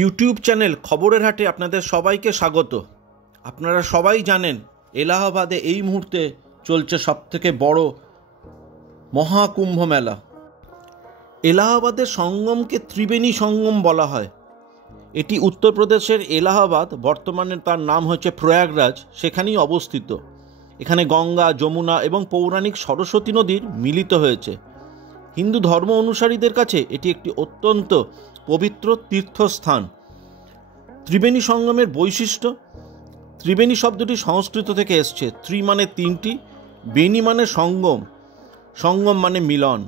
YouTube channel খবরের হাটে আপনাদের সবাইকে স্বাগত। আপনারা সবাই জানেন এলাহাবাদে এই মুহূর্তে চলছে সবথেকে বড় মহাকুম্ভ মেলা। এলাহাবাদের সঙ্গমকে ত্রিবেণী সঙ্গম বলা হয়। এটি উত্তরপ্রদেশের এলাহাবাদ, বর্তমানে তার নাম হচ্ছে প্রয়াগরাজ, সেখানেই অবস্থিত। এখানে গঙ্গা, যমুনা এবং পৌরাণিক সরস্বতী নদীর মিলিত হয়েছে। হিন্দু ধর্ম অনুসারীদের কাছে এটি একটি অত্যন্ত পবিত্র তীর্থস্থান। ত্রিবেণী সঙ্গমের বৈশিষ্ট্য, ত্রিবেণী শব্দটি সংস্কৃত থেকে এসছে। ত্রি মানে তিনটি, বেণী মানে সঙ্গম, সঙ্গম মানে মিলন।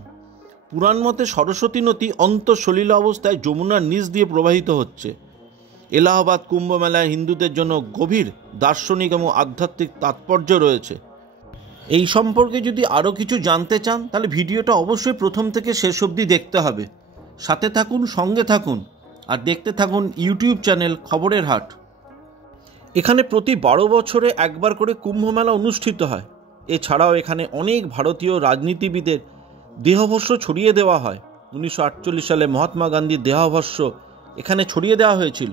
পুরাণ মতে সরস্বতী নদী অন্তঃসলিলা অবস্থায় যমুনার নিচ দিয়ে প্রবাহিত হচ্ছে। এলাহাবাদ কুম্ভ মেলায় হিন্দুদের জন্য গভীর দার্শনিক এবং আধ্যাত্মিক তাৎপর্য রয়েছে। এই সম্পর্কে যদি আরও কিছু জানতে চান তাহলে ভিডিওটা অবশ্যই প্রথম থেকে শেষ অবধি দেখতে হবে। সাথে থাকুন, সঙ্গে থাকুন আর দেখতে থাকুন ইউটিউব চ্যানেল খবরের হাট। এখানে প্রতি 12 বছরে একবার করে কুম্ভ মেলা অনুষ্ঠিত হয়। এছাড়াও এখানে অনেক ভারতীয় রাজনীতিবিদের দেহভস্য ছড়িয়ে দেওয়া হয়। 1948 সালে মহাত্মা গান্ধীর দেহভস্য এখানে ছড়িয়ে দেওয়া হয়েছিল।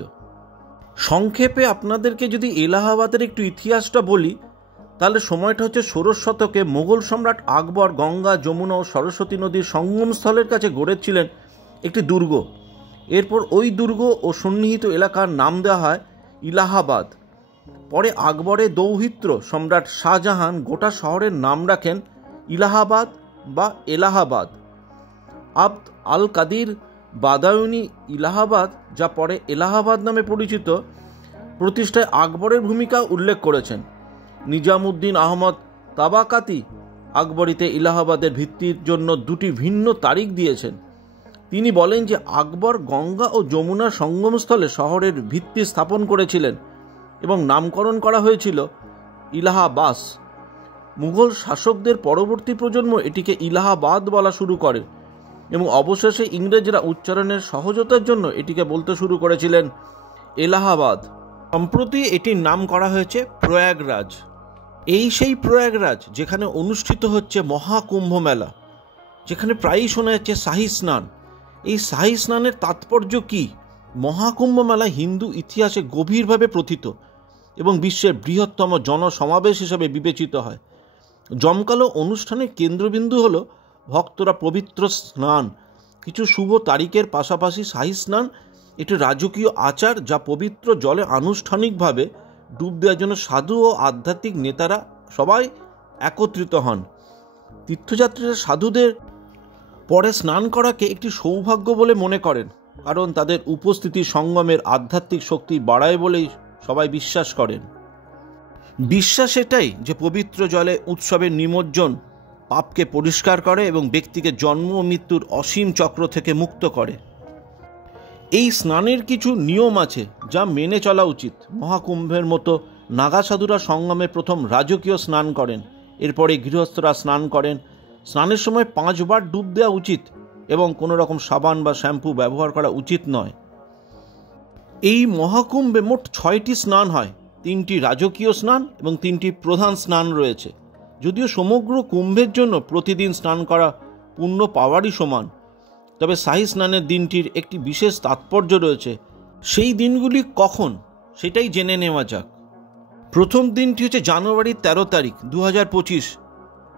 সংক্ষেপে আপনাদেরকে যদি এলাহাবাদের একটু ইতিহাসটা বলি তাহলে সময়টা হচ্ছে 16 শতকে মোগল সম্রাট আকবর গঙ্গা, যমুনা ও সরস্বতী নদীর সঙ্গমস্থলের কাছে গড়েছিলেন একটি দুর্গ। এরপর ওই দুর্গ ও সন্নিহিত এলাকার নাম দেওয়া হয় ইলাহাবাদ। পরে আকবরের দৌহিত্র সম্রাট শাহজাহান গোটা শহরের নাম রাখেন ইলাহাবাদ বা এলাহাবাদ। আবদ আল কাদির বাদায়ুনি ইলাহাবাদ, যা পরে এলাহাবাদ নামে পরিচিত, প্রতিষ্ঠায় আকবরের ভূমিকা উল্লেখ করেছেন। নিজামুদ্দিন আহমদ তাবাকাতি আকবরীতে ইলাহাবাদের ভিত্তির জন্য দুটি ভিন্ন তারিখ দিয়েছেন। তিনি বলেন যে আকবর গঙ্গা ও যমুনার সঙ্গমস্থলে শহরের ভিত্তি স্থাপন করেছিলেন এবং নামকরণ করা হয়েছিল ইলাহাবাস। মুঘল শাসকদের পরবর্তী প্রজন্ম এটিকে ইলাহাবাদ বলা শুরু করে এবং অবশেষে ইংরেজরা উচ্চারণের সহজতার জন্য এটিকে বলতে শুরু করেছিলেন এলাহাবাদ। সম্প্রতি এটির নাম করা হয়েছে প্রয়াগরাজ। এই সেই প্রয়াগরাজ যেখানে অনুষ্ঠিত হচ্ছে মহাকুম্ভ মেলা, যেখানে প্রায়ই শোনা যাচ্ছে শাহী স্নান। এই শাহী স্নানের তাৎপর্য কি? মহাকুম্ভ মেলা হিন্দু ইতিহাসে গভীরভাবে প্রথিত এবং বিশ্বের বৃহত্তম জনসমাবেশ হিসেবে বিবেচিত হয়। জমকালো অনুষ্ঠানের কেন্দ্রবিন্দু হল ভক্তরা পবিত্র স্নান। কিছু শুভ তারিখের পাশাপাশি শাহী স্নান একটি রাজকীয় আচার, যা পবিত্র জলে আনুষ্ঠানিকভাবে ডুব দেওয়ার জন্য সাধু ও আধ্যাত্মিক নেতারা সবাই একত্রিত হন। তীর্থযাত্রীরা সাধুদের পরে স্নান করাকে একটি সৌভাগ্য বলে মনে করেন, কারণ তাদের উপস্থিতি সঙ্গমের আধ্যাত্মিক শক্তি বাড়ায় বলেই সবাই বিশ্বাস করেন। বিশ্বাস এটাই যে পবিত্র জলে উৎসবের নিমজ্জন পাপকে পরিষ্কার করে এবং ব্যক্তিকে জন্ম ও মৃত্যুর অসীম চক্র থেকে মুক্ত করে। এই স্নানের কিছু নিয়ম আছে যা মেনে চলা উচিত। মহাকুম্ভের মতো নাগা সাধুরা সঙ্গমে প্রথম রাজকীয় স্নান করেন, এরপরে গৃহস্থরা স্নান করেন। স্নানের সময় 5 বার ডুব দেওয়া উচিত এবং কোনো রকম সাবান বা শ্যাম্পু ব্যবহার করা উচিত নয়। এই মহাকুম্ভে মোট 6টি স্নান হয়। 3টি রাজকীয় স্নান এবং 3টি প্রধান স্নান রয়েছে। যদিও সমগ্র কুম্ভের জন্য প্রতিদিন স্নান করা পুণ্য পাওয়ারই সমান, তবে শাহী স্নানের দিনটির একটি বিশেষ তাৎপর্য রয়েছে। সেই দিনগুলি কখন সেটাই জেনে নেওয়া যাক। প্রথম দিনটি হচ্ছে জানুয়ারির 13 তারিখ 2025,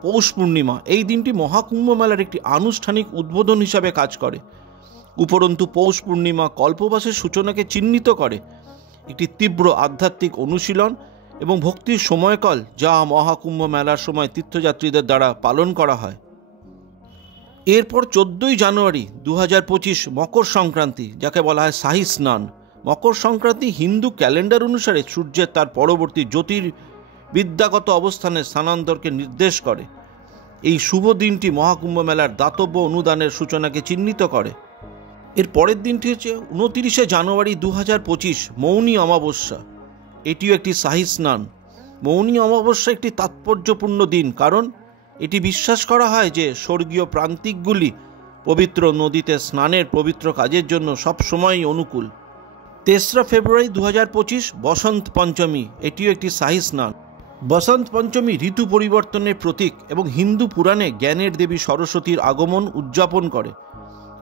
পৌষ পূর্ণিমা। এই দিনটি মহাকুম্ভ মেলার একটি আনুষ্ঠানিক উদ্বোধন হিসাবে কাজ করে। উপরন্তু পৌষ পূর্ণিমা কল্পবাসের সূচনাকে চিহ্নিত করে, একটি তীব্র আধ্যাত্মিক অনুশীলন এবং ভক্তির সময়কাল, যা মহাকুম্ভ মেলার সময় তীর্থযাত্রীদের দ্বারা পালন করা হয়। এরপর 14ই জানুয়ারি 2025 মকর সংক্রান্তি, যাকে বলা হয় শাহী স্নান। মকর সংক্রান্তি হিন্দু ক্যালেন্ডার অনুসারে সূর্যের তার পরবর্তী জ্যোতির্বিদ্যাগত অবস্থানে স্থানান্তরকে নির্দেশ করে। এই শুভ দিনটি মহাকুম্ভ মেলার দাতব্য অনুদানের সূচনাকে চিহ্নিত করে। এর পরের দিনটি হচ্ছে 29শে জানুয়ারি 2025 মৌনী অমাবস্যা। এটিও একটি শাহী স্নান। মৌনী অমাবস্যা একটি তাৎপর্যপূর্ণ দিন, কারণ এটি বিশ্বাস করা হয় যে স্বর্গীয় প্রান্তিকগুলি পবিত্র নদীতে স্নানের পবিত্র কাজের জন্য সবসময়ই অনুকূল। 3রা ফেব্রুয়ারি 2025 বসন্ত পঞ্চমী। এটিও একটি শাহী স্নান। বসন্ত পঞ্চমী ঋতু পরিবর্তনের প্রতীক এবং হিন্দু পুরাণে জ্ঞানের দেবী সরস্বতীর আগমন উদযাপন করে।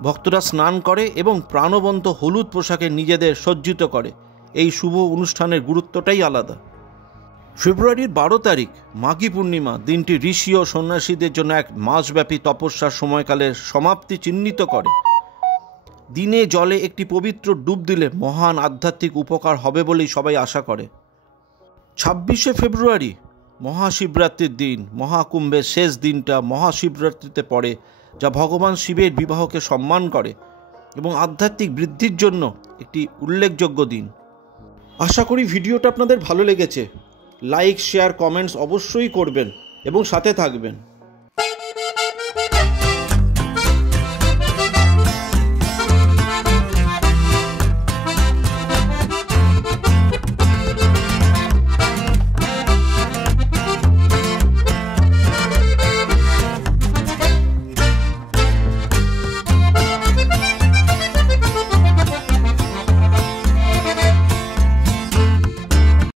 ভক্তরা স্নান করে এবং প্রাণবন্ত হলুদ পোশাকে নিজেদের সজ্জিত করে। এই শুভ অনুষ্ঠানের গুরুত্বটাই আলাদা। ফেব্রুয়ারির 12 তারিখ মাঘী পূর্ণিমা দিনটি ঋষি ও সন্ন্যাসীদের জন্য এক মাসব্যাপী তপস্যার সময়কালের সমাপ্তি চিহ্নিত করে। দিনে জলে একটি পবিত্র ডুব দিলে মহান আধ্যাত্মিক উপকার হবে বলেই সবাই আশা করে। 26শে ফেব্রুয়ারি মহাশিবরাত্রির দিন। মহাকুম্ভের শেষ দিনটা মহাশিবরাত্রিতে পড়ে, যা ভগবান শিবের বিবাহকে সম্মান করে এবং আধ্যাত্মিক বৃদ্ধির জন্য একটি উল্লেখযোগ্য দিন। আশা করি ভিডিওটা আপনাদের ভালো লেগেছে। লাইক, শেয়ার, কমেন্টস অবশ্যই করবেন এবং সাথে থাকবেন।